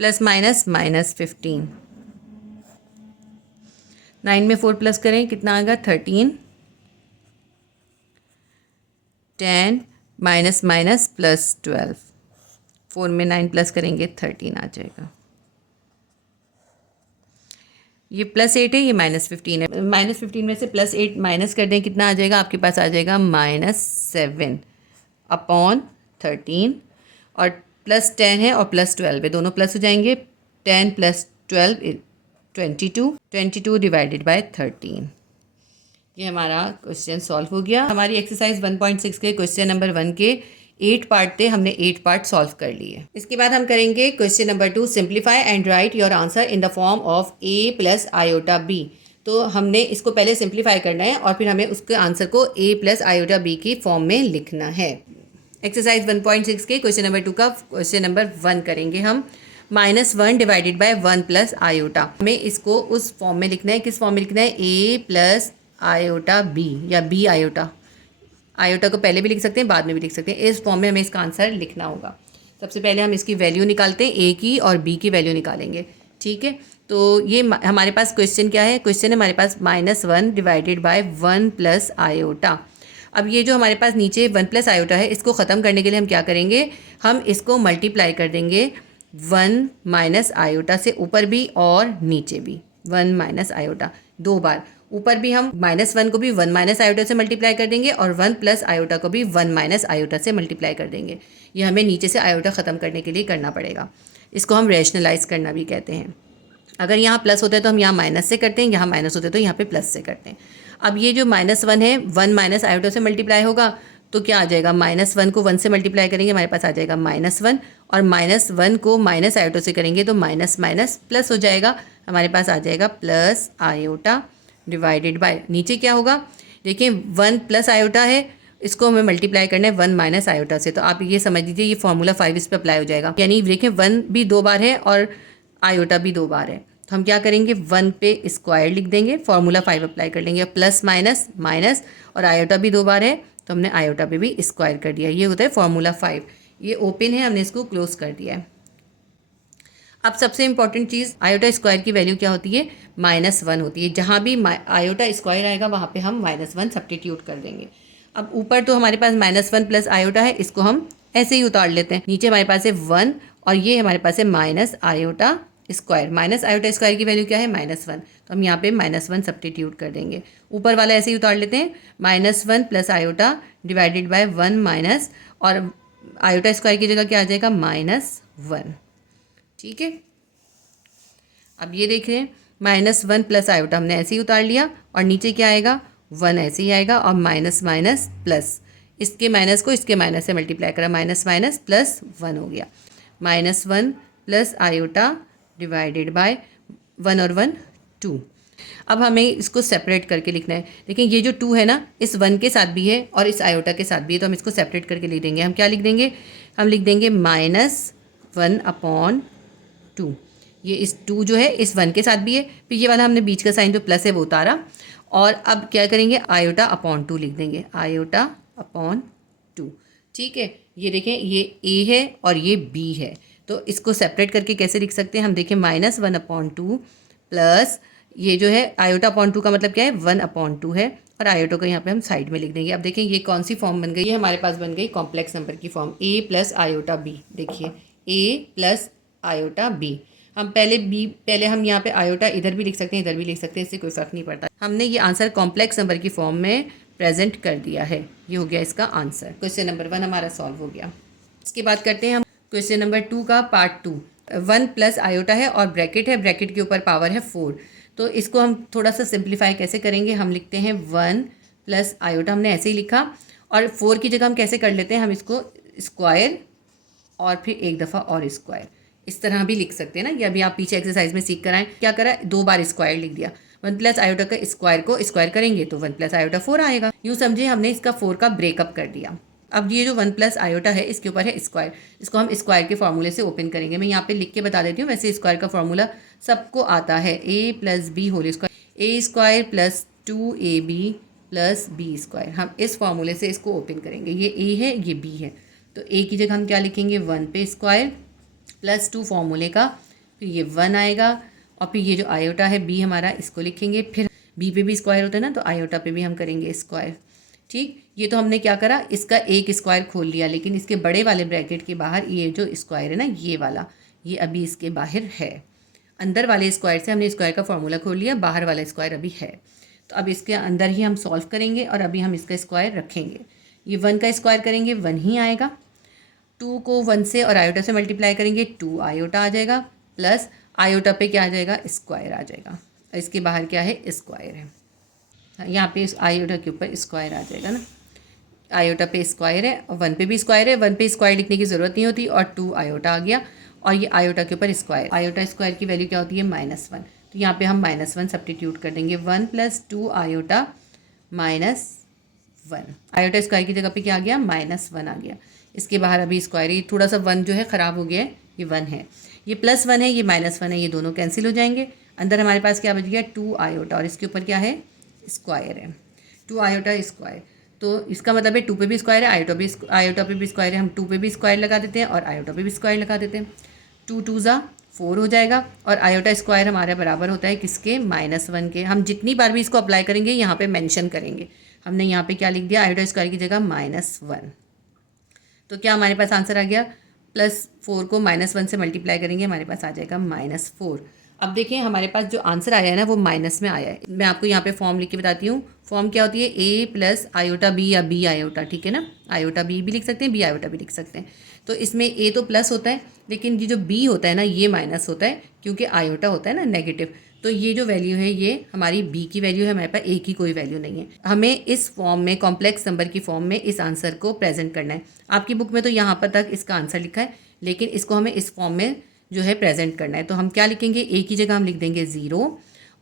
प्लस माइनस -15, 9 में 4 प्लस करें कितना आएगा 13, 10 माइनस माइनस प्लस 12, 4 में 9 प्लस करेंगे 13 आ जाएगा। ये +8 है, ये -15 है, -15 में से +8 माइनस कर दें, कितना आ जाएगा आपके पास, आ जाएगा -7 अपॉन 13, और +10 है और +12 है, दोनों प्लस हो जाएंगे, 10 + 12 22 डिवाइडेड बाय 13, ये हमारा क्वेश्चन सॉल्व हो गया। हमारी एक्सरसाइज 1.6 के क्वेश्चन नंबर 1 के 8 पार्ट थे, हमने 8 पार्ट सॉल्व कर लिए। इसके बाद हम करेंगे question number 2, simplify and right your answer in the form of a plus iota b। तो हमने इसको पहले सिंप्लीफाई करना है और फिर हमें उसके आंसर को a प्लस आयोटा b की फॉर्म में लिखना है। एक्सरसाइज 1.6 के क्वेश्चन नंबर 2 का क्वेश्चन नंबर 1 करेंगे हम। -1 डिवाइडेड बाय 1 प्लस आयोटा, हमें इसको उस फॉर्म में लिखना है। किस फॉर्म में लिखना है? a प्लस आयोटा b या b आयोटा। आयोटा को पहले भी लिख सकते हैं, बाद में भी लिख सकते हैं। इस फॉर्म में हमें इसका आंसर लिखना होगा। सबसे पहले हम इसकी वैल्यू निकालते हैं, a की और b की वैल्यू निकालेंगे। ठीक है, तो ये हमारे पास क्वेश्चन क्या है? क्वेश्चन है हमारे पास -1 डिवाइडेड बाय 1 प्लस आयोटा। अब ये जो हमारे पास नीचे 1 प्लस आयोटा है, इसको ख़त्म करने के लिए हम क्या करेंगे? हम इसको मल्टीप्लाई कर देंगे 1 माइनस आयोटा से, ऊपर भी और नीचे भी 1 माइनस आयोटा 2 बार। ऊपर भी हम -1 को भी 1 माइनस आयोटा से मल्टीप्लाई कर देंगे और 1 प्लस आयोटा को भी 1 माइनस आयोटा से मल्टीप्लाई कर देंगे। ये हमें नीचे से आयोटा ख़त्म करने के लिए करना पड़ेगा। इसको हम रैशनलाइज करना भी कहते हैं। अगर यहाँ प्लस होता है तो हम यहाँ माइनस से करते हैं, यहाँ माइनस होता है तो यहाँ पे प्लस से करते हैं। अब ये जो -1 है, 1 माइनस आयोटा से मल्टीप्लाई होगा तो क्या आ जाएगा? -1 को 1 से मल्टीप्लाई करेंगे, हमारे पास आ जाएगा -1, और -1 को माइनस आयोटा से करेंगे तो माइनस माइनस प्लस हो जाएगा, हमारे पास आ जाएगा प्लस आयोटा डिवाइडेड बाय, नीचे क्या होगा? देखिए 1 प्लस आयोटा है, इसको हमें मल्टीप्लाई करना है 1 माइनस आयोटा से। तो आप ये समझ लीजिए ये फॉर्मूला 5 इस पर अप्लाई हो जाएगा। यानी देखिए 1 भी 2 बार है और आयोटा भी 2 बार है, तो हम क्या करेंगे? 1 पे स्क्वायर लिख देंगे, फॉर्मूला 5 अप्लाई कर लेंगे। प्लस माइनस माइनस, और आयोटा भी 2 बार है तो हमने आयोटा पे भी स्क्वायर कर दिया। ये होता है फॉर्मूला 5। ये ओपन है, हमने इसको क्लोज कर दिया है। अब सबसे इंपॉर्टेंट चीज़, आयोटा स्क्वायर की वैल्यू क्या होती है? -1 होती है। जहाँ भी आयोटा स्क्वायर आएगा वहाँ पे हम -1 सब्स्टिट्यूट कर देंगे। अब ऊपर तो हमारे पास -1 प्लस आयोटा है, इसको हम ऐसे ही उतार लेते हैं। नीचे हमारे पास है 1 और ये हमारे पास है minus iota square. Minus iota square की वैल्यू क्या है? -1, तो हम यहाँ पे -1 सब्स्टिट्यूट कर देंगे। ऊपर वाला ऐसे ही उतार लेते हैं, -1 plus iota divided by 1 minus, और आयोटा स्क्वायर की जगह क्या आ जाएगा? -1। ठीक है, अब ये देख रहे हैं -1 प्लस आयोटा हमने ऐसे ही उतार लिया, और नीचे क्या आएगा? 1 ऐसे ही आएगा, और माइनस माइनस प्लस, इसके माइनस को इसके माइनस से मल्टीप्लाई करा, माइनस माइनस प्लस 1 हो गया। -1 प्लस आयोटा डिवाइडेड बाय 1 और 1 2। अब हमें इसको सेपरेट करके लिखना है। देखिए ये जो 2 है ना, इस 1 के साथ भी है और इस आयोटा के साथ भी है, तो हम इसको सेपरेट करके लिख देंगे। हम क्या लिख देंगे? हम लिख देंगे -1/2। ये इस 2 जो है इस 1 के साथ भी है, फिर ये वाला हमने बीच का साइन जो प्लस है वो उतारा, और अब क्या करेंगे? आयोटा अपॉन 2 लिख देंगे, आयोटा अपॉन 2। ठीक है, ये देखें ये a है और ये b है, तो इसको सेपरेट करके कैसे लिख सकते हैं हम? देखें -1/2 प्लस ये जो है आयोटा अपॉन 2 का मतलब क्या है? 1/2 है, और आयोटा को यहाँ पे हम साइड में लिख देंगे। अब देखें ये कौन सी फॉर्म बन गई? ये हमारे पास बन गई कॉम्प्लेक्स नंबर की form, a plus iota b। देखिए a प्लस आयोटा b। हम पहले हम यहाँ पे आयोटा इधर भी लिख सकते हैं, इधर भी लिख सकते हैं, इससे कोई फ़र्क नहीं पड़ता। हमने ये आंसर कॉम्प्लेक्स नंबर की फॉर्म में प्रेजेंट कर दिया है। ये हो गया इसका आंसर। क्वेश्चन नंबर 1 हमारा सॉल्व हो गया। इसके बाद करते हैं हम क्वेश्चन नंबर 2 का पार्ट 2। 1 प्लस आयोटा है और ब्रैकेट है, ब्रैकेट के ऊपर पावर है 4। तो इसको हम थोड़ा सा सिंप्लीफाई कैसे करेंगे? हम लिखते हैं 1 प्लस आयोटा, हमने ऐसे ही लिखा, और 4 की जगह हम कैसे कर लेते हैं? हम इसको स्क्वायर और फिर एक दफ़ा और स्क्वायर, इस तरह भी लिख सकते हैं ना। ये अभी आप पीछे एक्सरसाइज में सीख कर आए। क्या करा? 2 बार स्क्वायर लिख दिया। 1 प्लस आयोटा का स्क्वायर को स्क्वायर करेंगे तो 1 प्लस आयोटा 4 आएगा। यूँ समझे हमने इसका 4 का ब्रेकअप कर दिया। अब ये जो 1 प्लस आयोटा है इसके ऊपर है स्क्वायर, इसको हम स्क्वायर के फार्मूले से ओपन करेंगे। मैं यहाँ पे लिख के बता देती हूँ, वैसे स्क्वायर का फार्मूला सबको आता है, a plus B whole square, a square plus 2ab plus B square. हम इस फार्मूले से इसको ओपन करेंगे। ये a है, ये b है, तो a की जगह हम क्या लिखेंगे? 1 पे स्क्वायर प्लस 2 फार्मूले का, फिर ये 1 आएगा, और फिर ये जो आयोटा है b हमारा, इसको लिखेंगे। फिर b पे भी स्क्वायर होता है ना, तो आयोटा पे भी हम करेंगे स्क्वायर। ठीक, ये तो हमने क्या करा? इसका एक स्क्वायर खोल लिया, लेकिन इसके बड़े वाले ब्रैकेट के बाहर ये जो स्क्वायर है ना, ये वाला, ये अभी इसके बाहर है। अंदर वाले स्क्वायर से हमने स्क्वायर का फार्मूला खोल लिया, बाहर वाला स्क्वायर अभी है, तो अब इसके अंदर ही हम सॉल्व करेंगे, और अभी हम इसका स्क्वायर रखेंगे। ये 1 का स्क्वायर करेंगे 1 ही आएगा, 2 को 1 से और आयोटा से मल्टीप्लाई करेंगे 2 आयोटा आ जाएगा, प्लस आयोटा पे क्या आ जाएगा? स्क्वायर आ जाएगा। इसके बाहर क्या है? स्क्वायर है। यहाँ पे इस आयोटा के ऊपर स्क्वायर आ जाएगा ना, आयोटा पे स्क्वायर है और 1 पे भी स्क्वायर है, 1 पे स्क्वायर लिखने की ज़रूरत नहीं होती, और 2 आयोटा आ गया, और ये आयोटा के ऊपर स्क्वायर, आयोटा स्क्वायर की वैल्यू क्या होती है -1, तो यहाँ पे हम -1 सब्स्टिट्यूट कर देंगे, 1 + 2 आयोटा -1, आयोटा स्क्वायर की जगह पे क्या आ गया -1 आ गया, इसके बाहर अभी स्क्वायर, ये थोड़ा सा 1 जो है ख़राब हो गया है, ये 1 है, ये +1 है, ये -1 है, ये दोनों कैंसिल हो जाएंगे, अंदर हमारे पास क्या बच गया 2 आयोटा, और इसके ऊपर क्या है स्क्वायर है, 2 आयोटा स्क्वायर, तो इसका मतलब है 2 पे भी स्क्वायर है, आयोटा पे भी स्क्वायर है, हम 2 पे भी स्क्वायर लगा देते हैं और आयोटा पे भी स्क्वायर लगा देते हैं, 2 2 ज़ा 4 हो जाएगा, और आयोटा स्क्वायर हमारा बराबर होता है किसके -1 के। हम जितनी बार भी इसको अप्लाई करेंगे यहाँ पे मेंशन करेंगे, हमने यहाँ पे क्या लिख दिया आयोटा स्क्वायर की जगह -1, तो क्या हमारे पास आंसर आ गया, +4 को -1 से मल्टीप्लाई करेंगे हमारे पास आ जाएगा -4। अब देखिए हमारे पास जो आंसर आया है ना वो माइनस में आया है, मैं आपको यहाँ पे फॉर्म लिख के बताती हूँ, फॉर्म क्या होती है A + आयोटा B या B आयोटा, ठीक है ना, आयोटा B भी लिख सकते हैं, B आयोटा भी लिख सकते हैं, तो इसमें A तो प्लस होता है, लेकिन ये जो B होता है ना ये माइनस होता है, क्योंकि आयोटा होता है ना नेगेटिव, तो ये जो वैल्यू है ये हमारी B की वैल्यू है, हमारे पास A की कोई वैल्यू नहीं है। हमें इस फॉर्म में कॉम्प्लेक्स नंबर की फॉर्म में इस आंसर को प्रेजेंट करना है। आपकी बुक में तो यहाँ पर तक इसका आंसर लिखा है, लेकिन इसको हमें इस फॉर्म में जो है प्रेजेंट करना है, तो हम क्या लिखेंगे, A की जगह हम लिख देंगे 0,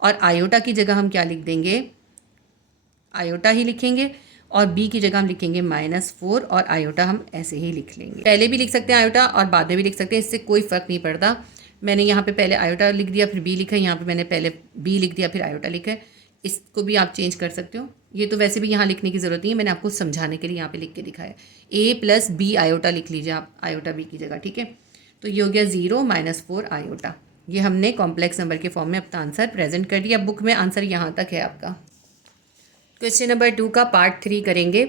और आयोटा की जगह हम क्या लिख देंगे, आयोटा ही लिखेंगे, और B की जगह हम लिखेंगे -4, और आयोटा हम ऐसे ही लिख लेंगे, पहले भी लिख सकते हैं आयोटा और बाद में भी लिख सकते हैं, इससे कोई फ़र्क नहीं पड़ता। मैंने यहाँ पे पहले आयोटा लिख दिया फिर B लिखा है, यहाँ पे मैंने पहले B लिख दिया फिर आयोटा लिखा है, इसको भी आप चेंज कर सकते हो, ये तो वैसे भी यहाँ लिखने की ज़रूरत नहीं है, मैंने आपको समझाने के लिए यहाँ पे लिख के दिखाया है। A + B आयोटा लिख लीजिए आप आयोटा B की जगह, ठीक है, तो ये हो गया 0 -4 आयोटा, ये हमने कॉम्प्लेक्स नंबर के फॉर्म में अपना आंसर प्रेजेंट कर दिया। बुक में आंसर यहाँ तक है आपका। क्वेश्चन नंबर 2 का पार्ट 3 करेंगे,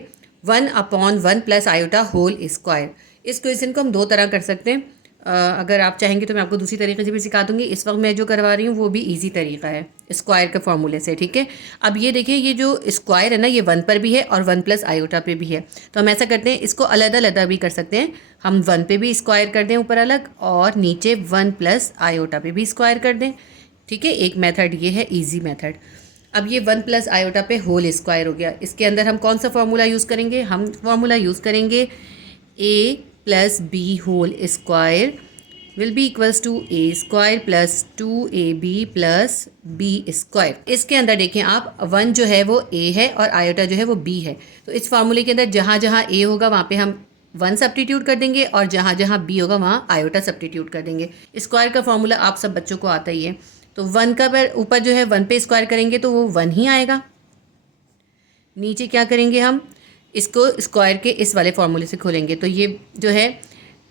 1/1 + आयोटा होल स्क्वायर। इस क्वेश्चन को हम दो तरह कर सकते हैं, अगर आप चाहेंगे तो मैं आपको दूसरी तरीके से भी सिखा दूंगी, इस वक्त मैं जो करवा रही हूँ वो भी इजी तरीका है स्क्वायर के फॉर्मूले से, ठीक है। अब ये देखिए ये जो स्क्वायर है ना ये 1 पर भी है और 1 + आयोटा पे भी है, तो हम ऐसा करते हैं इसको अलग अलग भी कर सकते हैं, हम 1 पे भी स्क्वायर कर दें ऊपर अलग, और नीचे 1 + आयोटा पे भी स्क्वायर कर दें, ठीक है। एक मेथड ये है ईजी मेथड। अब ये 1 + आयोटा पे होल स्क्वायर हो गया, इसके अंदर हम कौन सा फार्मूला यूज़ करेंगे, हम फार्मूला यूज़ करेंगे A + B whole square will be equals to A² + 2AB + B square. इसके अंदर देखें आप 1 जो है वो A है और आयोटा जो है वो B है, तो इस फार्मूले के अंदर जहाँ जहाँ A होगा वहाँ पे हम 1 सब्स्टिट्यूट कर देंगे, और जहाँ जहाँ B होगा वहाँ आयोटा सब्स्टिट्यूट कर देंगे। स्क्वायर का फार्मूला आप सब बच्चों को आता ही है, तो 1 का ऊपर जो है 1 पे स्क्वायर करेंगे तो वो 1 ही आएगा, नीचे क्या करेंगे हम इसको स्क्वायर के इस वाले फार्मूले से खोलेंगे, तो ये जो है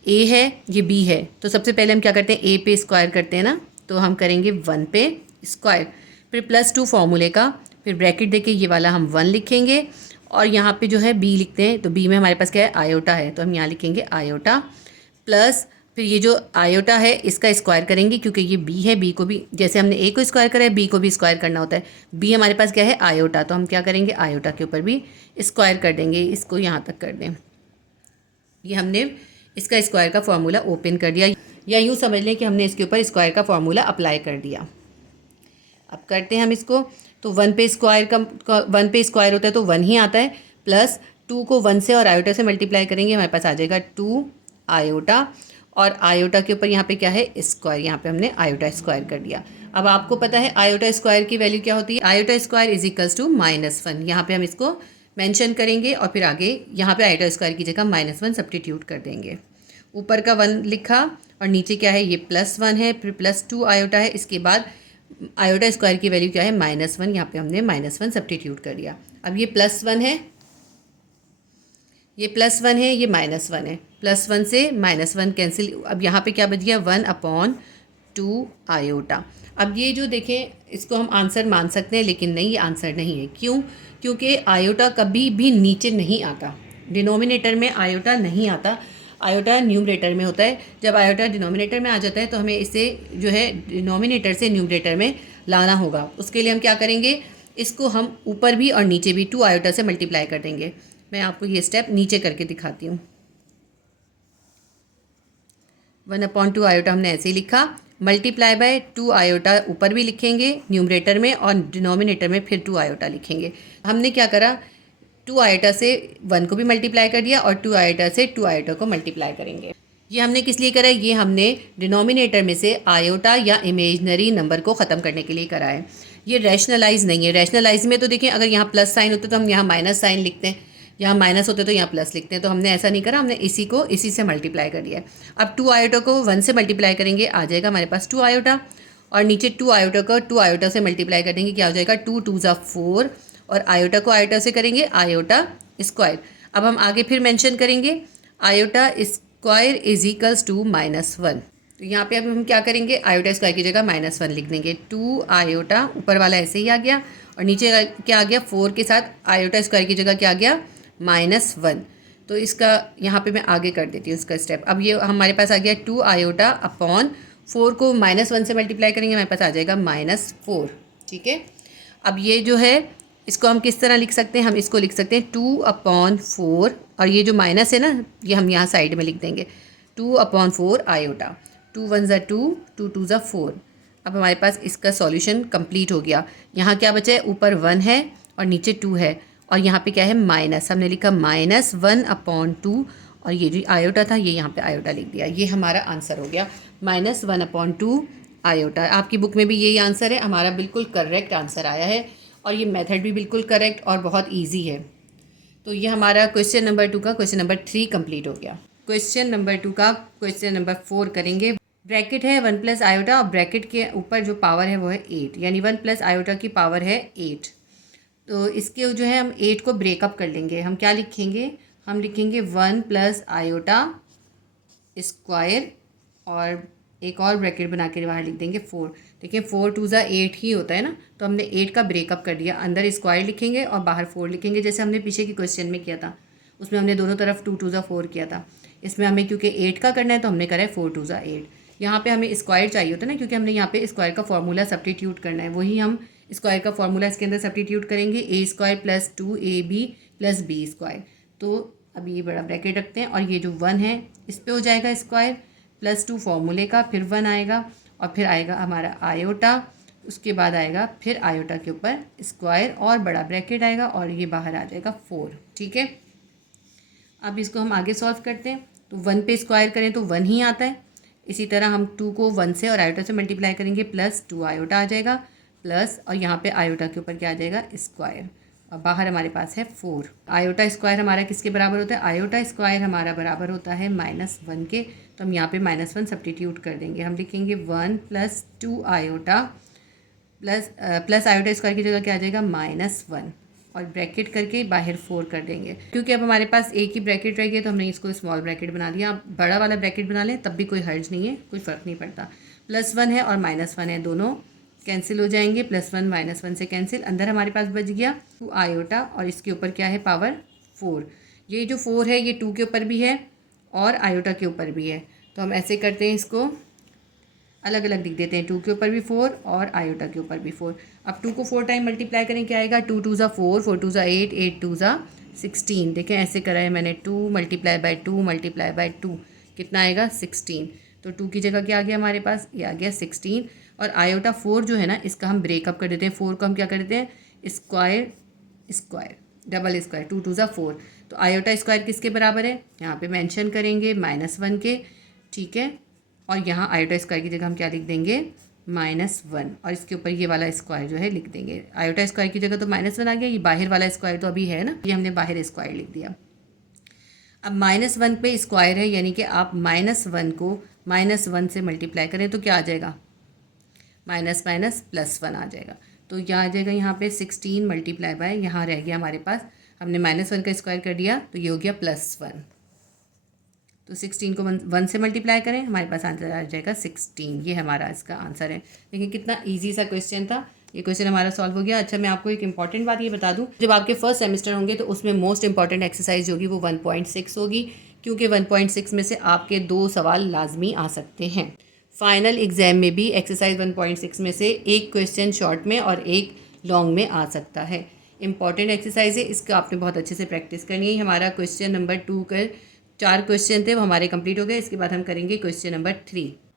A है ये B है, तो सबसे पहले हम क्या करते हैं A पे स्क्वायर करते हैं ना, तो हम करेंगे 1 पे स्क्वायर, फिर +2 फार्मूले का, फिर ब्रैकेट देके ये वाला हम 1 लिखेंगे, और यहाँ पे जो है B लिखते हैं, तो B में हमारे पास क्या है आयोटा है, तो हम यहाँ लिखेंगे आयोटा प्लस, फिर ये जो आयोटा है इसका स्क्वायर करेंगे क्योंकि ये B है, B को भी जैसे हमने A को स्क्वायर करा है B को भी स्क्वायर करना होता है, B हमारे पास क्या है आयोटा, तो हम क्या करेंगे आयोटा के ऊपर भी स्क्वायर कर देंगे, इसको यहाँ तक कर दें, ये हमने इसका स्क्वायर का फार्मूला ओपन कर दिया, या यूँ समझ लें कि हमने इसके ऊपर स्क्वायर का फार्मूला अप्लाई कर दिया। अब करते हैं हम इसको, तो 1 पे स्क्वायर का 1 पे स्क्वायर होता है तो 1 ही आता है, +2 को 1 से और आयोटा से मल्टीप्लाई करेंगे, हमारे पास आ जाएगा 2 आयोटा, और आयोटा के ऊपर यहाँ पे क्या है स्क्वायर, यहाँ पे हमने आयोटा स्क्वायर कर दिया। अब आपको पता है आयोटा स्क्वायर की वैल्यू क्या होती है, iota square is equals to -1, यहाँ पे हम इसको मेंशन करेंगे, और फिर आगे यहाँ पे आयोटा स्क्वायर की जगह -1 सब्स्टिट्यूट कर देंगे, ऊपर का 1 लिखा और नीचे क्या है ये +1 है, फिर +2 आयोटा है, इसके बाद आयोटा स्क्वायर की वैल्यू क्या है -1, यहाँ पे हमने -1 सब्स्टिट्यूट कर दिया। अब ये +1 है, ये +1 है, ये -1 है, +1 से -1 कैंसिल, अब यहाँ पे क्या बच गया 1/2 आयोटा। अब ये जो देखें इसको हम आंसर मान सकते हैं, लेकिन नहीं ये आंसर नहीं है, क्यों, क्योंकि आयोटा कभी भी नीचे नहीं आता, डिनोमिनेटर में आयोटा नहीं आता, आयोटा न्यूमरेटर में होता है। जब आयोटा डिनोमिनेटर में आ जाता है तो हमें इसे जो है डिनोमिनेटर से न्यूमरेटर में लाना होगा, उसके लिए हम क्या करेंगे इसको हम ऊपर भी और नीचे भी 2 आयोटा से मल्टीप्लाई कर देंगे। मैं आपको ये स्टेप नीचे करके दिखाती हूँ। 1/2 आयोटा हमने ऐसे ही लिखा, मल्टीप्लाई बाय 2 आयोटा ऊपर भी लिखेंगे न्यूमरेटर में और डिनोमिनेटर में फिर 2 आयोटा लिखेंगे। हमने क्या करा, 2 आयोटा से 1 को भी मल्टीप्लाई कर दिया और 2 आयोटा से 2 आयोटा को मल्टीप्लाई करेंगे। ये हमने किस लिए करा है, ये हमने डिनोमिनेटर में से आयोटा या इमेजनरी नंबर को ख़त्म करने के लिए करा है। ये रैशनलाइज नहीं है। रैशनलाइज में तो देखिए अगर यहाँ प्लस साइन होते तो हम यहाँ माइनस साइन लिखते हैं, यहाँ माइनस होते तो यहाँ प्लस लिखते हैं, तो हमने ऐसा नहीं करा, हमने इसी को इसी से मल्टीप्लाई कर दिया है। अब 2 आयोटा को 1 से मल्टीप्लाई करेंगे, आ जाएगा हमारे पास 2 आयोटा, और नीचे 2 आयोटा को 2 आयोटा से मल्टीप्लाई कर देंगे, क्या हो जाएगा 2 2 ज़ा 4, और आयोटा को आयोटा से करेंगे आयोटा स्क्वायर। अब हम आगे फिर मेंशन करेंगे iota square is equals to -1। तो यहाँ पे अब हम क्या करेंगे, आयोटा स्क्वायर की जगह -1 लिख देंगे। 2 आयोटा ऊपर वाला ऐसे ही आ गया, और नीचे क्या आ गया 4 के साथ आयोटा स्क्वायर की जगह क्या आ गया -1। तो इसका यहाँ पे मैं आगे कर देती हूँ इसका स्टेप। अब ये हमारे पास आ गया 2 आयोटा अपॉन 4 को -1 से मल्टीप्लाई करेंगे, हमारे पास आ जाएगा -4। ठीक है, अब ये जो है इसको हम किस तरह लिख सकते हैं, हम इसको लिख सकते हैं 2/4, और ये जो माइनस है ना ये हम यहाँ साइड में लिख देंगे 2/4 आयोटा। 2 1 ज़ा 2, 2 2 ज़ा 4। अब हमारे पास इसका सॉल्यूशन कंप्लीट हो गया। यहाँ क्या बचा है, ऊपर 1 है और नीचे 2 है, और यहाँ पे क्या है माइनस, हमने लिखा -1/2, और ये जो आयोटा था ये यहाँ पे आयोटा लिख दिया। ये हमारा आंसर हो गया -1/2 आयोटा। आपकी बुक में भी यही आंसर है, हमारा बिल्कुल करेक्ट आंसर आया है, और ये मेथड भी बिल्कुल करेक्ट और बहुत ईजी है। तो ये हमारा क्वेश्चन नंबर 2 का क्वेश्चन नंबर 3 कंप्लीट हो गया। क्वेश्चन नंबर 2 का क्वेश्चन नंबर 4 करेंगे। ब्रैकेट है 1 प्लस आयोटा, और ब्रैकेट के ऊपर जो पावर है वो है 8, यानी 1 प्लस आयोटा की पावर है 8। तो इसके जो है हम 8 को ब्रेकअप कर लेंगे। हम क्या लिखेंगे, हम लिखेंगे 1 प्लस आयोटा स्क्वायर, और एक और ब्रैकेट बना के बाहर लिख देंगे 4। देखिए 4 2 ज़ा 8 ही होता है ना, तो हमने 8 का ब्रेकअप कर दिया। अंदर स्क्वायर लिखेंगे और बाहर 4 लिखेंगे, जैसे हमने पीछे की क्वेश्चन में किया था, उसमें हमने दोनों तरफ 2 2 ज़ा 4 किया था। इसमें हमें क्योंकि 8 का करना है तो हमने करा है 4 2 ज़ा 8। यहाँ पे हमें स्क्वायर चाहिए होता है ना, क्योंकि हमने यहाँ पे स्क्वायर का फॉर्मूला सब्स्टिट्यूट करना है, वही हम स्क्वायर का फॉर्मूला इसके अंदर सब्स्टिट्यूट करेंगे, a² + 2ab + b²। तो अब ये बड़ा ब्रैकेट रखते हैं, और ये जो 1 है इस पर हो जाएगा स्क्वायर, +2 फॉर्मूले का, फिर 1 आएगा, और फिर आएगा हमारा आयोटा, उसके बाद आएगा फिर आयोटा के ऊपर स्क्वायर और बड़ा ब्रैकेट आएगा, और ये बाहर आ जाएगा 4। ठीक है, अब इसको हम आगे सॉल्व करते हैं। तो 1 पे स्क्वायर करें तो 1 ही आता है। इसी तरह हम 2 को 1 से और आयोटा से मल्टीप्लाई करेंगे, +2 आयोटा आ जाएगा, प्लस, और यहाँ पे आयोटा के ऊपर क्या आ जाएगा स्क्वायर, और बाहर हमारे पास है 4। आयोटा स्क्वायर हमारा किसके बराबर होता है, आयोटा स्क्वायर हमारा बराबर होता है -1 के। तो हम यहाँ पे -1 सब्स्टिट्यूट कर देंगे। हम लिखेंगे 1 + 2 आयोटा प्लस आयोटा स्क्वायर की जगह क्या आ जाएगा -1, और ब्रैकेट करके बाहर 4 कर देंगे। क्योंकि अब हमारे पास एक ही ब्रैकेट रह गया तो हमने इसको स्मॉल ब्रैकेट बना दिया। आप बड़ा वाला ब्रैकेट बना लें तब भी कोई हर्ज नहीं है, कोई फ़र्क नहीं पड़ता। +1 है और -1 है, दोनों कैंसिल हो जाएंगे, +1 -1 से कैंसिल। अंदर हमारे पास बच गया 2 आयोटा, और इसके ऊपर क्या है पावर 4। ये जो 4 है ये 2 के ऊपर भी है और आयोटा के ऊपर भी है, तो हम ऐसे करते हैं, इसको अलग अलग लिख देते हैं, 2 के ऊपर भी 4 और आयोटा के ऊपर भी 4। अब 2 को 4 टाइम मल्टीप्लाई करें, क्या आएगा 2 2 ज़ा 4, 4 2 ज़ा 8, 8 2 ज़ा 16। देखें ऐसे करा है मैंने, 2 × 2 × 2 कितना आएगा 16। तो 2 की जगह क्या आ गया हमारे पास, ये आ गया 16। और आयोटा 4 जो है ना इसका हम ब्रेकअप कर देते हैं। 4 को हम क्या कर देते हैं स्क्वायर स्क्वायर डबल स्क्वायर, 2 2 ज़ा 4। तो आयोटा स्क्वायर किसके बराबर है, यहाँ पे मेंशन करेंगे -1 के। ठीक है, और यहाँ आयोटा स्क्वायर की जगह हम क्या लिख देंगे -1, और इसके ऊपर ये वाला स्क्वायर जो है लिख देंगे। आयोटा स्क्वायर की जगह तो -1 आ गया, ये बाहर वाला स्क्वायर तो अभी है ना, ये हमने बाहर स्क्वायर लिख दिया। अब -1 पे स्क्वायर है, यानी कि आप -1 को -1 से मल्टीप्लाई करें तो क्या आ जाएगा, माइनस माइनस +1 आ जाएगा। तो यहाँ आ जाएगा, यहाँ पे 16 मल्टीप्लाई बाय, यहाँ रह गया हमारे पास, हमने -1 का स्क्वायर कर दिया तो ये हो गया +1। तो 16 को 1 से मल्टीप्लाई करें, हमारे पास आंसर आ जाएगा 16। ये हमारा इसका आंसर है। देखिए कितना ईजी सा क्वेश्चन था, ये क्वेश्चन हमारा सॉल्व हो गया। अच्छा, मैं आपको एक इंपॉर्टेंट बात ये बता दूं, जब आपके फर्स्ट सेमेस्टर होंगे तो उसमें मोस्ट इंपॉर्टेंट एक्सरसाइज होगी वो 1.6 होगी, क्योंकि 1.6 में से आपके 2 सवाल लाजमी आ सकते हैं। फाइनल एग्जाम में भी एक्सरसाइज 1.6 में से एक क्वेश्चन शॉर्ट में और एक लॉन्ग में आ सकता है। इंपॉर्टेंट एक्सरसाइज है, इसका आपने बहुत अच्छे से प्रैक्टिस करनी है। हमारा क्वेश्चन नंबर 2 का 4 क्वेश्चन थे वो हमारे कंप्लीट हो गए। इसके बाद हम करेंगे क्वेश्चन नंबर 3।